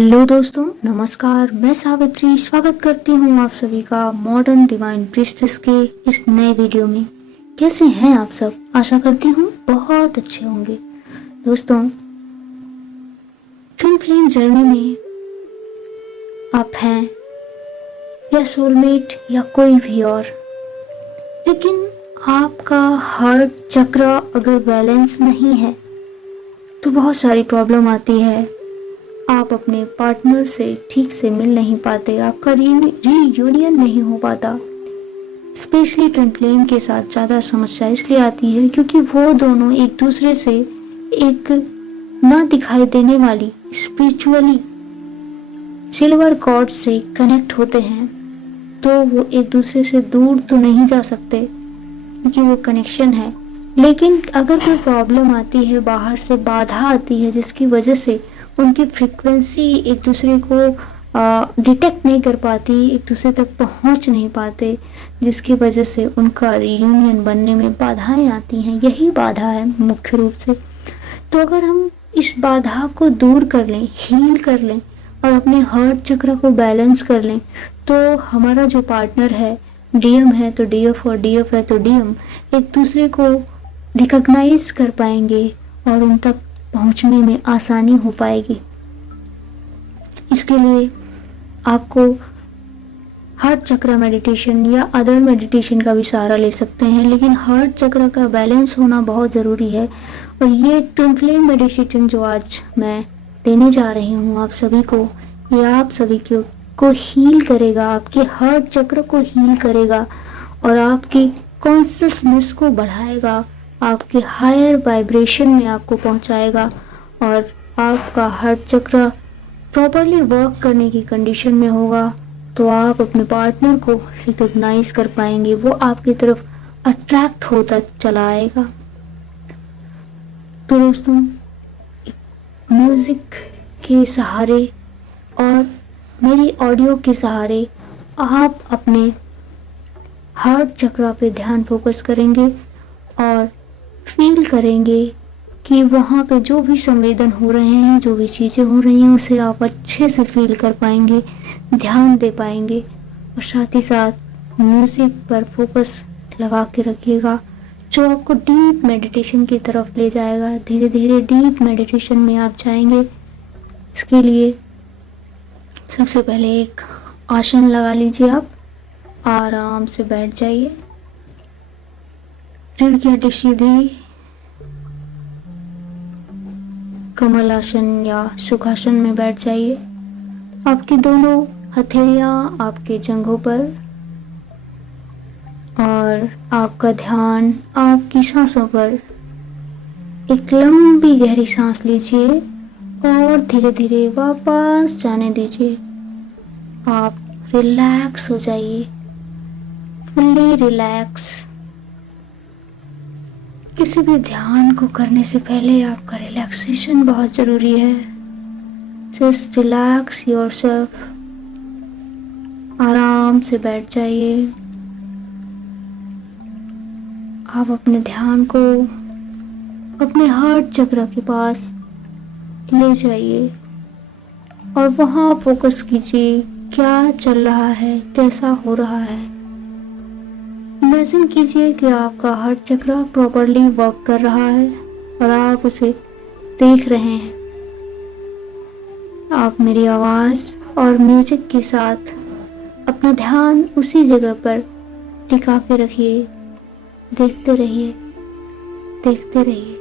Hello दोस्तों, नमस्कार। मैं सावित्री स्वागत करती हूँ आप सभी का मॉडर्न डिवाइन प्रीस्टेस के इस नए वीडियो में। कैसे हैं आप सब? आशा करती हूँ बहुत अच्छे होंगे। दोस्तों, ट्विन फ्लेम जर्नी में आप हैं या सोलमेट या कोई भी और, लेकिन आपका हार्ट चक्र अगर बैलेंस नहीं है तो बहुत सारी प्रॉब्लम आती है। आप अपने पार्टनर से ठीक से मिल नहीं पाते, आपका रीयूनियन नहीं हो पाता। स्पेशली ट्विन फ्लेम के साथ ज़्यादा समस्या इसलिए आती है क्योंकि वो दोनों एक दूसरे से एक ना दिखाई देने वाली स्पिरिचुअली सिल्वर कॉर्ड से कनेक्ट होते हैं। तो वो एक दूसरे से दूर तो नहीं जा सकते क्योंकि वो कनेक्शन है, लेकिन अगर कोई प्रॉब्लम आती है, बाहर से बाधा आती है जिसकी वजह से उनकी फ्रीक्वेंसी एक दूसरे को डिटेक्ट नहीं कर पाती, एक दूसरे तक पहुंच नहीं पाते, जिसकी वजह से उनका रियूनियन बनने में बाधाएं आती हैं। यही बाधा है मुख्य रूप से। तो अगर हम इस बाधा को दूर कर लें, हील कर लें और अपने हार्ट चक्र को बैलेंस कर लें, तो हमारा जो पार्टनर है, डीएम है तो डीएफ और डीएफ है तो डीएम, एक दूसरे को रिकॉग्नाइज कर पाएंगे और उन तक पहुंचने में आसानी हो पाएगी। इसके लिए आपको हार्ट चक्र मेडिटेशन या अदर मेडिटेशन का भी सहारा ले सकते हैं, लेकिन हार्ट चक्र का बैलेंस होना बहुत ज़रूरी है। और ये ट्विन फ्लेम मेडिटेशन जो आज मैं देने जा रही हूँ आप सभी को, ये आप सभी को हील करेगा, आपके हार्ट चक्र को हील करेगा और आपकी कॉन्शियसनेस को बढ़ाएगा, आपके हायर वाइब्रेशन में आपको पहुंचाएगा और आपका हार्ट चक्र प्रॉपरली वर्क करने की कंडीशन में होगा तो आप अपने पार्टनर को रिकॉग्नाइज कर पाएंगे, वो आपकी तरफ अट्रैक्ट होता चला आएगा। तो दोस्तों, म्यूजिक के सहारे और मेरी ऑडियो के सहारे आप अपने हार्ट चक्र पे ध्यान फोकस करेंगे और फील करेंगे कि वहाँ पे जो भी संवेदन हो रहे हैं, जो भी चीज़ें हो रही हैं, उसे आप अच्छे से फील कर पाएंगे, ध्यान दे पाएंगे। और साथ ही साथ म्यूज़िक पर फोकस लगा के रखिएगा जो आपको डीप मेडिटेशन की तरफ ले जाएगा। धीरे धीरे डीप मेडिटेशन में आप जाएंगे। इसके लिए सबसे पहले एक आसन लगा लीजिए। आप आराम से बैठ जाइए, रीढ़ की हड्डी सीधी, कमल आसन या सुखासन में बैठ जाइए। आपकी दोनों हथेलियां आपके जंघों पर और आपका ध्यान आपकी सांसों पर। एक लंबी गहरी सांस लीजिए और धीरे धीरे वापस जाने दीजिए। आप रिलैक्स हो जाइए, फुल्ली रिलैक्स। किसी भी ध्यान को करने से पहले आपका रिलैक्सेशन बहुत ज़रूरी है। Just relax yourself. आराम से बैठ जाइए। आप अपने ध्यान को अपने हार्ट चक्र के पास ले जाइए और वहाँ फोकस कीजिए क्या चल रहा है, कैसा हो रहा है। इमेजिन कीजिए कि आपका हार्ट चक्र प्रॉपरली वर्क कर रहा है और आप उसे देख रहे हैं। आप मेरी आवाज़ और म्यूजिक के साथ अपना ध्यान उसी जगह पर टिका के रखिए। देखते रहिए, देखते रहिए।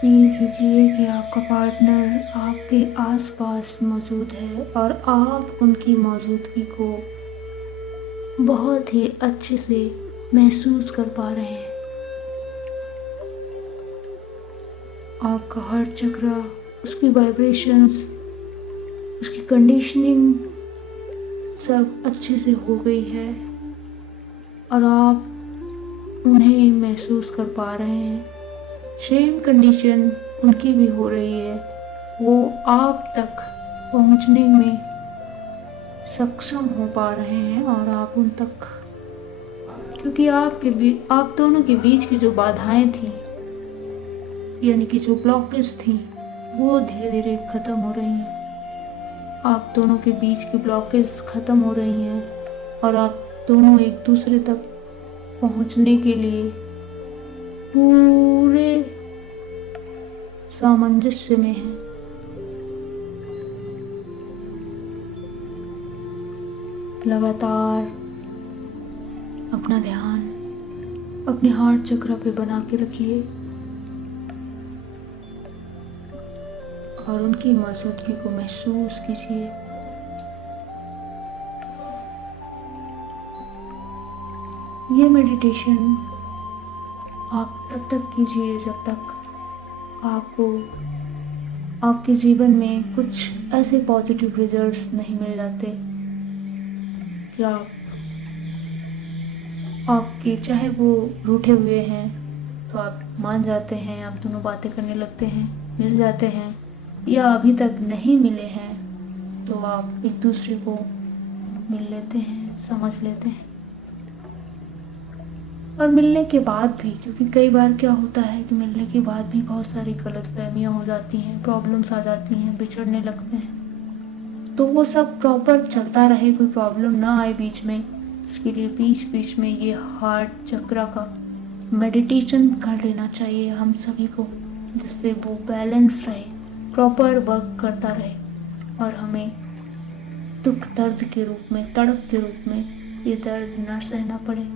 फील कीजिए कि आपका पार्टनर आपके आसपास मौजूद है और आप उनकी मौजूदगी को बहुत ही अच्छे से महसूस कर पा रहे हैं। आपका हार्ट चक्र, उसकी वाइब्रेशंस, उसकी कंडीशनिंग सब अच्छे से हो गई है और आप उन्हें महसूस कर पा रहे हैं। सेम कंडीशन उनकी भी हो रही है, वो आप तक पहुंचने में सक्षम हो पा रहे हैं और आप उन तक, क्योंकि आप दोनों के बीच की जो बाधाएं थी, यानी कि जो ब्लॉकेज थी, वो धीरे धीरे खत्म हो रही हैं। आप दोनों के बीच की ब्लॉकेज खत्म हो रही हैं और आप दोनों एक दूसरे तक पहुंचने के लिए पूरे सामंजस्य में हैं। लगातार अपना ध्यान अपने हार्ट चक्र पे बना के रखिए और उनकी मौजूदगी को महसूस कीजिए। ये मेडिटेशन आप तब तक कीजिए जब तक आपको आपके जीवन में कुछ ऐसे पॉजिटिव रिजल्ट्स नहीं मिल जाते कि आपके, चाहे वो रूठे हुए हैं तो आप मान जाते हैं, आप दोनों बातें करने लगते हैं, मिल जाते हैं, या अभी तक नहीं मिले हैं तो आप एक दूसरे को मिल लेते हैं, समझ लेते हैं। और मिलने के बाद भी, क्योंकि कई बार क्या होता है कि मिलने के बाद भी बहुत सारी गलतफहमियां हो जाती हैं, प्रॉब्लम्स आ जाती हैं, बिछड़ने लगते हैं, तो वो सब प्रॉपर चलता रहे, कोई प्रॉब्लम ना आए बीच में, इसके लिए बीच बीच में ये हार्ट चक्र का मेडिटेशन कर लेना चाहिए हम सभी को, जिससे वो बैलेंस रहे, प्रॉपर वर्क करता रहे और हमें दुख दर्द के रूप में, तड़प के रूप में ये दर्द ना सहना पड़े।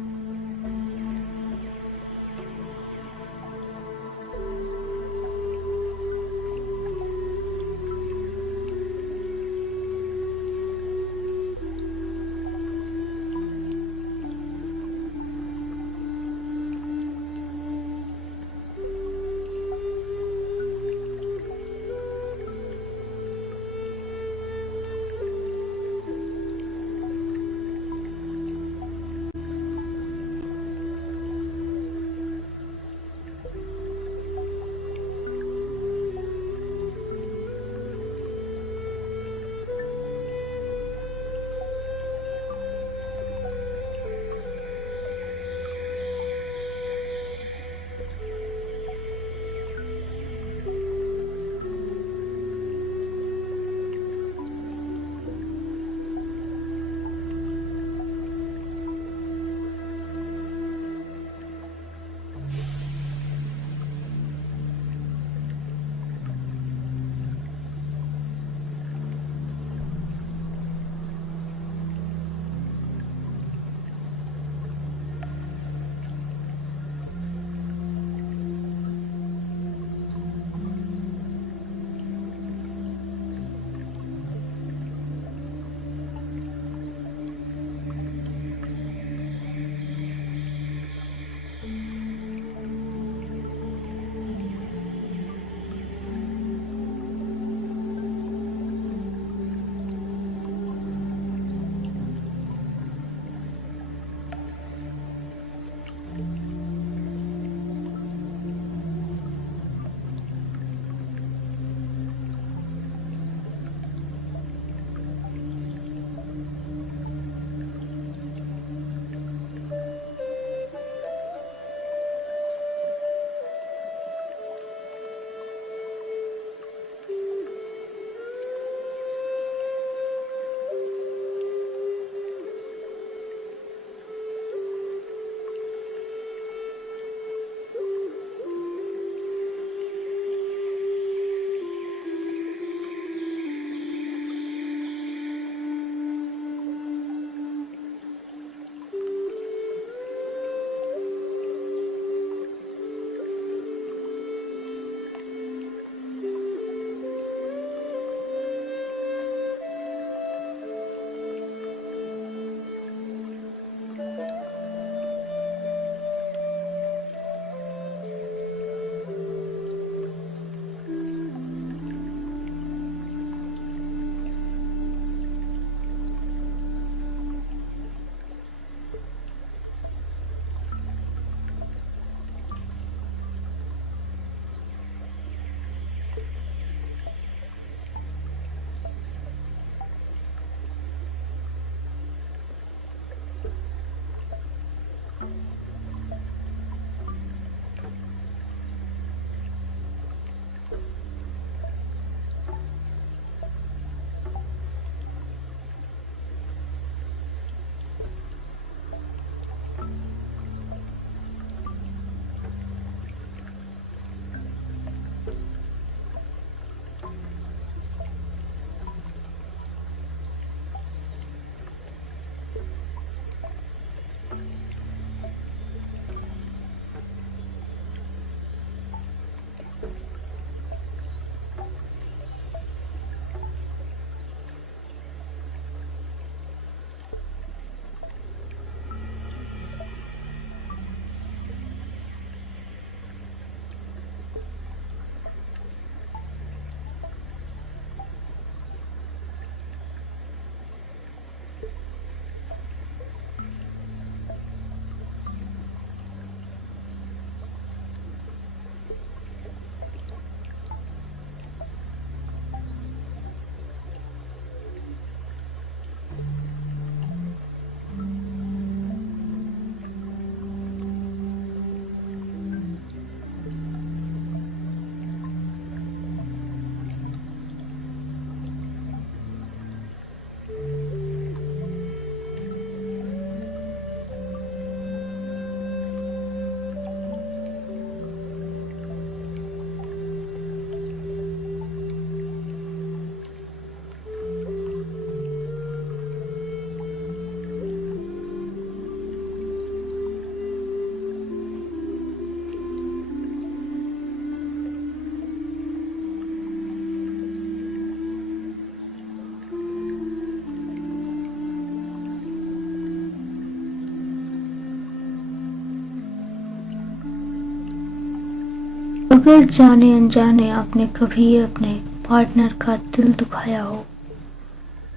अगर जाने अनजाने आपने कभी अपने पार्टनर का दिल दुखाया हो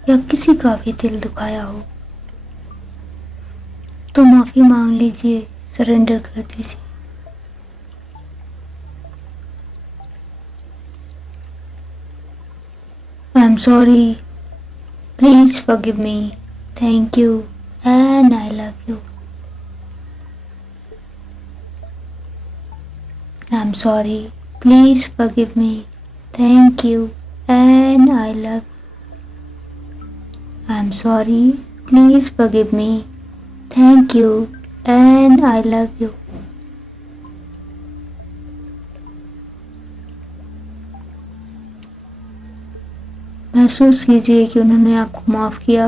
या किसी का भी दिल दुखाया हो तो माफी मांग लीजिए, सरेंडर कर दीजिए। I am sorry, please forgive me, thank you and I love you. I am sorry, please forgive me, thank you and I love. I am sorry, please forgive me, thank you and I love you. महसूस कीजिए कि उन्होंने आपको माफ किया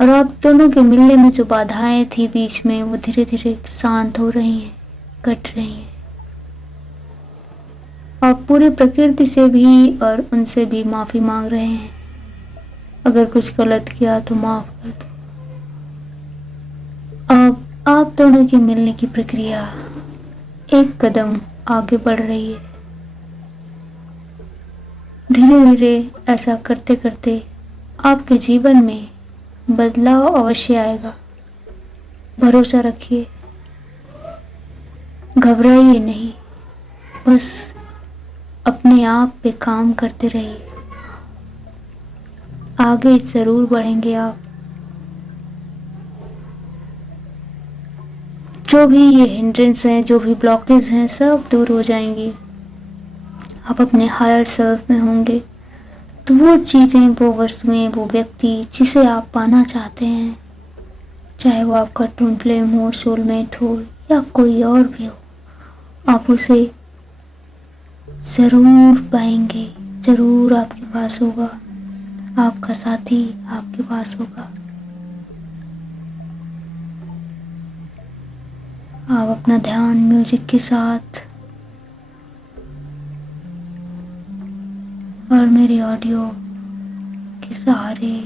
और आप दोनों के मिलने में जो बाधाएं थी बीच में वो धीरे धीरे शांत हो रही हैं, कट रही हैं। आप पूरी प्रकृति से भी और उनसे भी माफी मांग रहे हैं। अगर कुछ गलत किया तो माफ कर दो। अब आप दोनों के मिलने की प्रक्रिया एक कदम आगे बढ़ रही है। धीरे धीरे ऐसा करते करते आपके जीवन में बदलाव अवश्य आएगा। भरोसा रखिए, घबराइए नहीं, बस अपने आप पे काम करते रहिए। आगे जरूर बढ़ेंगे आप। जो भी ये हिंड्रेंस हैं, जो भी ब्लॉकेज हैं, सब दूर हो जाएंगी। आप अपने हायर सेल्फ में होंगे तो वो चीज़ें, वो वस्तुएं, वो व्यक्ति जिसे आप पाना चाहते हैं, चाहे वो आपका ट्विन फ्लेम हो, सोलमेट हो या कोई और भी हो, आप उसे ज़रूर पाएंगे। ज़रूर आपके पास होगा, आपका साथी आपके पास होगा। आप अपना ध्यान म्यूजिक के साथ और मेरे ऑडियो के सहारे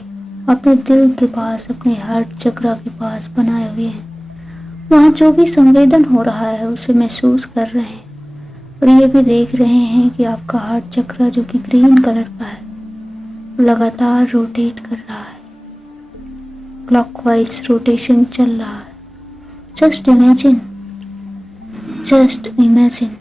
अपने दिल के पास, अपने हार्ट चक्रा के पास बनाए हुए हैं। वहाँ जो भी संवेदन हो रहा है उसे महसूस कर रहे हैं और ये भी देख रहे हैं कि आपका हार्ट चक्रा जो कि ग्रीन कलर का है लगातार रोटेट कर रहा है, क्लॉकवाइज रोटेशन चल रहा है। Just imagine, just imagine.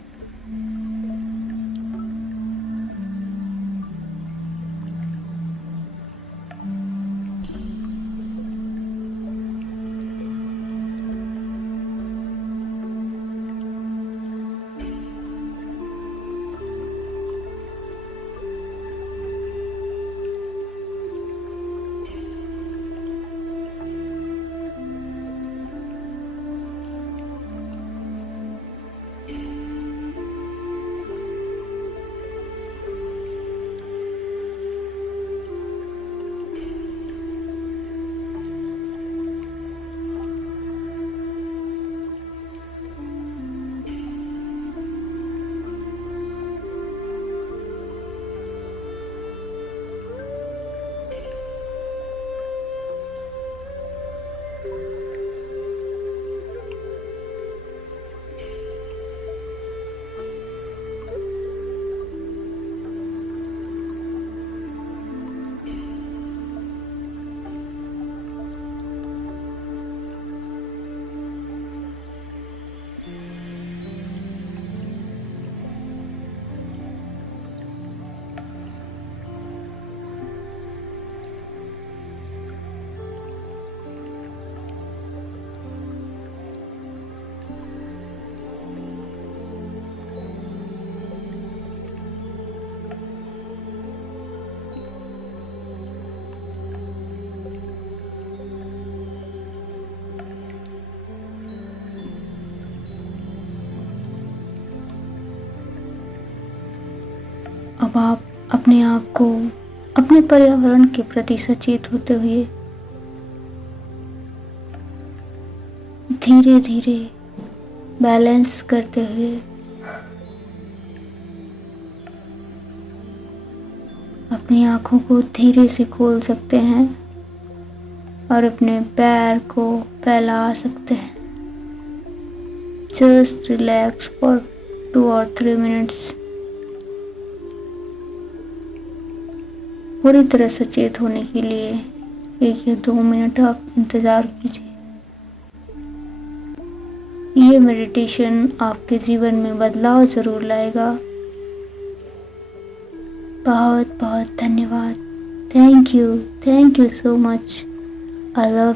अब आप अपने आप को अपने पर्यावरण के प्रति सचेत होते हुए धीरे धीरे बैलेंस करते हुए अपनी आंखों को धीरे से खोल सकते हैं और अपने पैर को फैला सकते हैं। जस्ट रिलैक्स फॉर 2 और 3 मिनट्स पूरी तरह सचेत होने के लिए 1 या 2 मिनट आप इंतज़ार कीजिए। ये मेडिटेशन आपके जीवन में बदलाव ज़रूर लाएगा। बहुत बहुत धन्यवाद। Thank you so much. I love